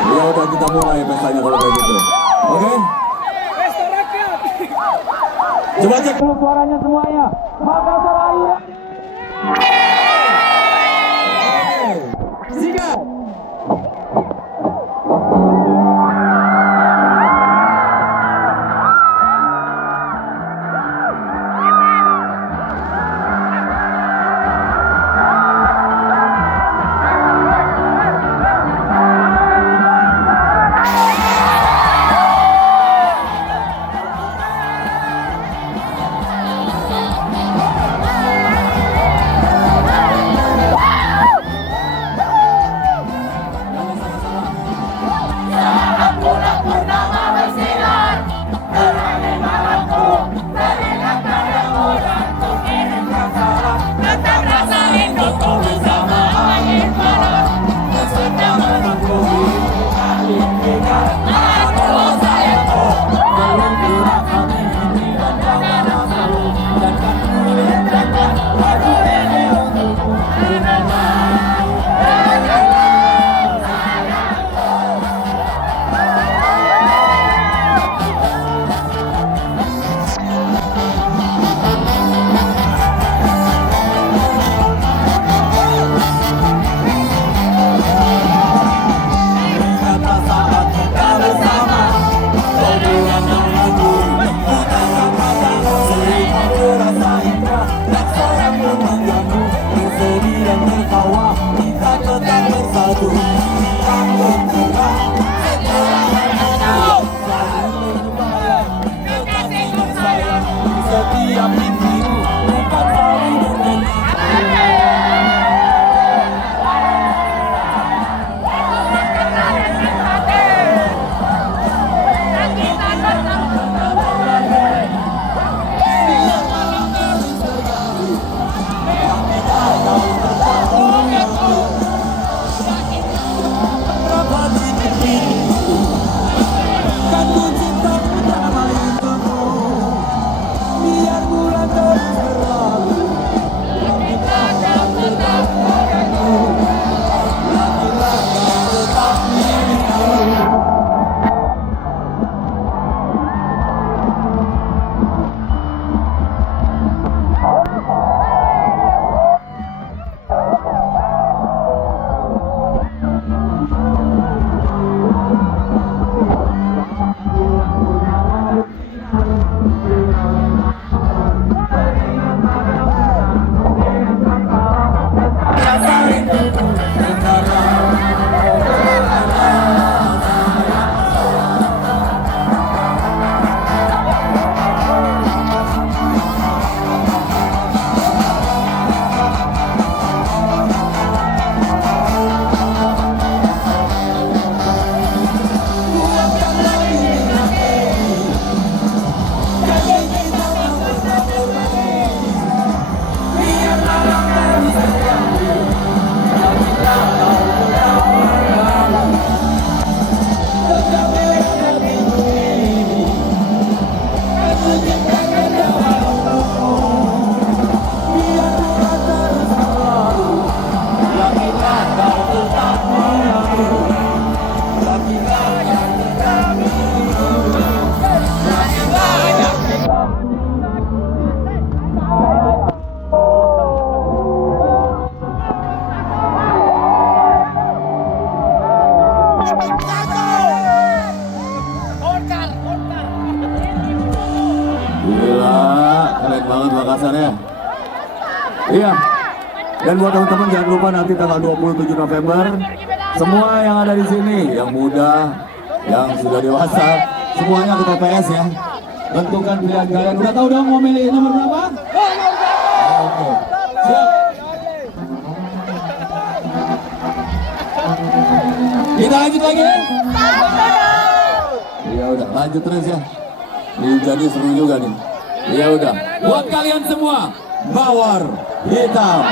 Ya udah kita mulai pestanya kalau kayak gitu. Oke? Pesta rakyat. Coba cek dulu suaranya semuanya. Makassar Ayu. Oke. Sikat. banget Makassar ya. Iya. Dan buat teman-teman jangan lupa nanti tanggal 27 November semua yang ada di sini, yang muda, yang sudah dewasa, semuanya ke TPS ya. Tentukan pilihan kalian. Udah tahu dong mau milih nomor berapa? Oke. Siap. Kita lanjut lagi. Ya udah, lanjut terus ya. Ini jadi seru juga nih. Ya udah, buat kalian semua, Mawar Hitam.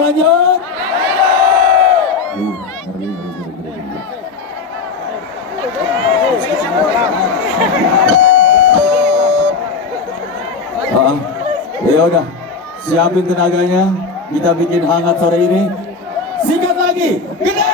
mau lanjut? Ngeri, ngeri. Ya udah, siapin tenaganya. Kita bikin hangat sore ini. Singkat lagi, gede!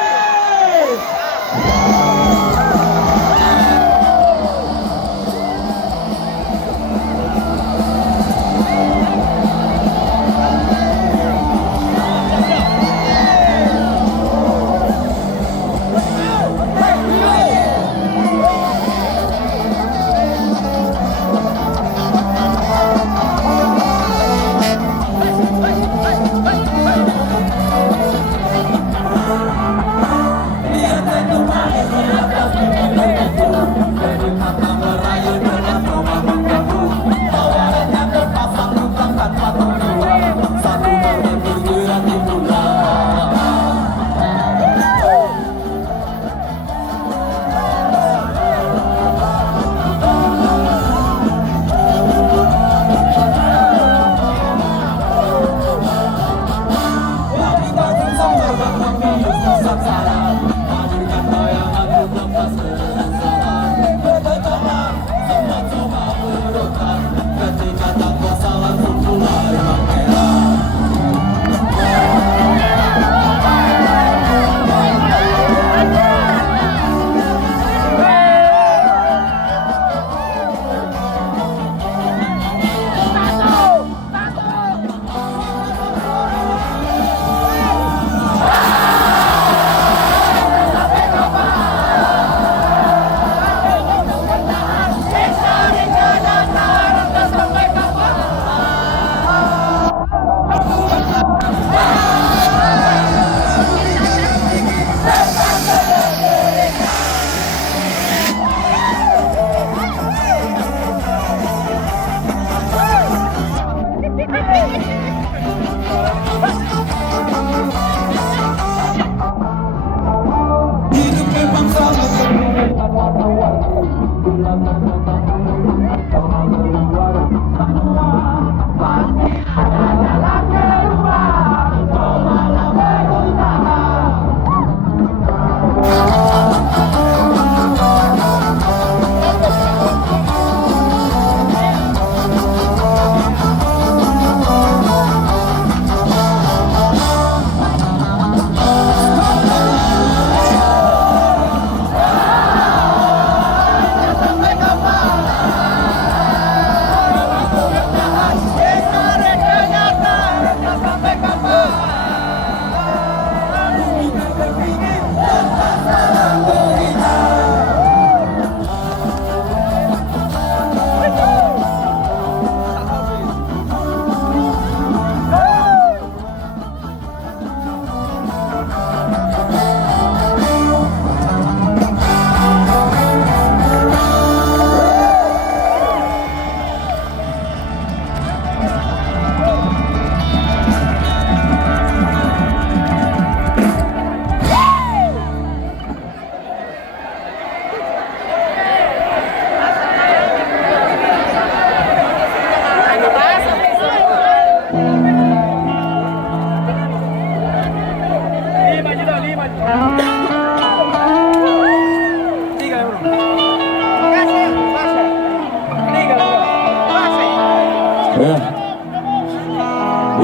Ya,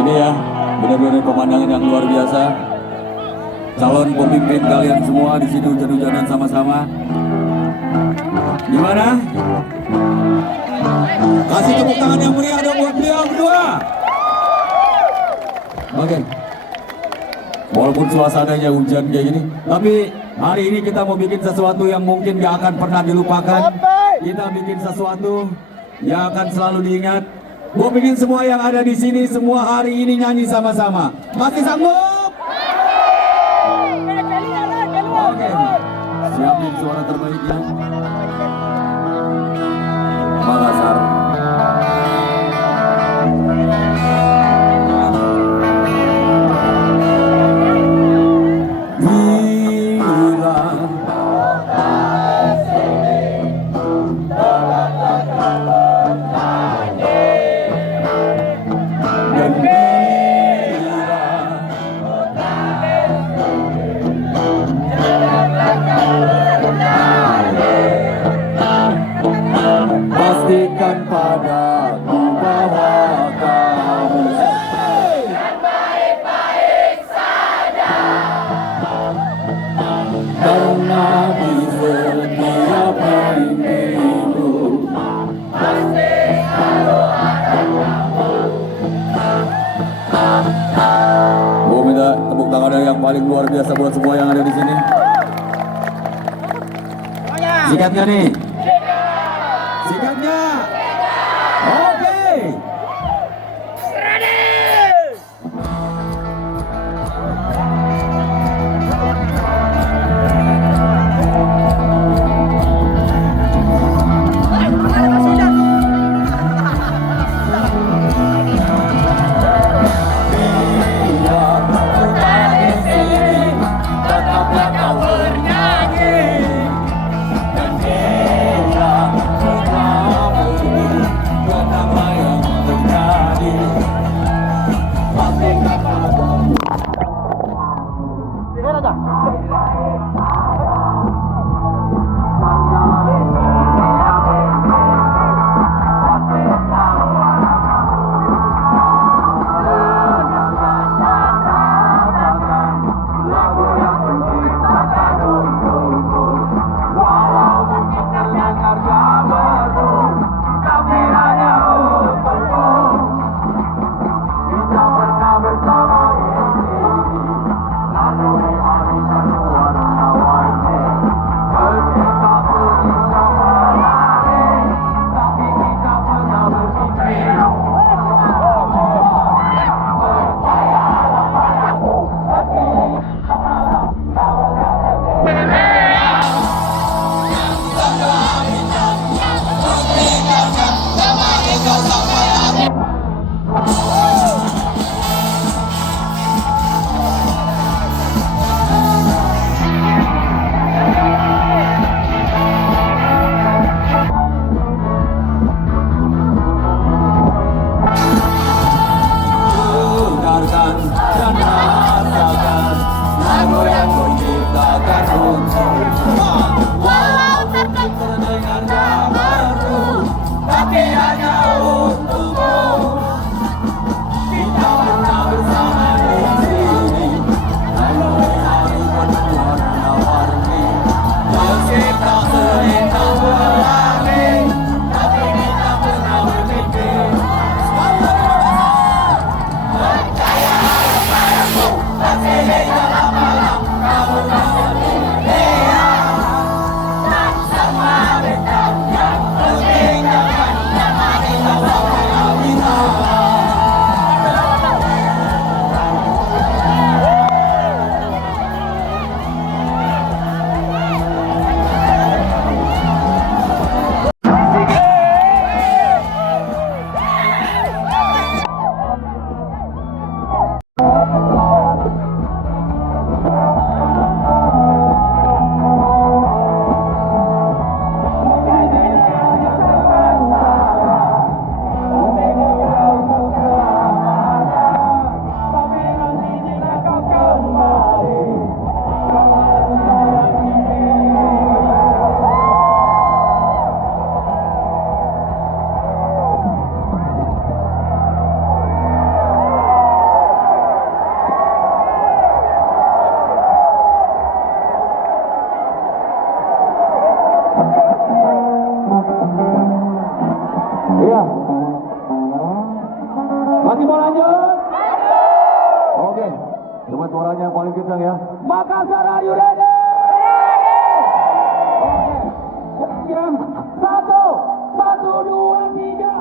ini ya benar-benar pemandangan yang luar biasa. Calon pemimpin kalian semua di sini hujan-hujanan sama-sama. Gimana? Kasih tepuk tangan yang meriah dong buat beliau berdua. Oke. Walaupun suasananya hujan kayak gini, tapi hari ini kita mau bikin sesuatu yang mungkin gak akan pernah dilupakan. Kita bikin sesuatu yang akan selalu diingat. Gue bikin semua yang ada di sini semua hari ini nyanyi sama-sama. Masih sanggup? Oke. Siapin suara terbaiknya. Makassar. tangan yang paling luar biasa buat semua yang ada di sini. Sikat nggak nih? Sikat nggak? Oke. Dengarkan dan rasakan lagu yang ku ciptakan untukmu. Walau terdengar baru, tapi hanya untukmu. Kita pernah bersama di sini, lalui hari penuh warna-warni. Meski tak seindah pelangi, tapi kita pernah bermimpi. Iya. Masih mau lanjut? Oke. Coba suaranya yang paling kencang ya. Makassar, are you ready? Oke. Kira satu, dua, tiga.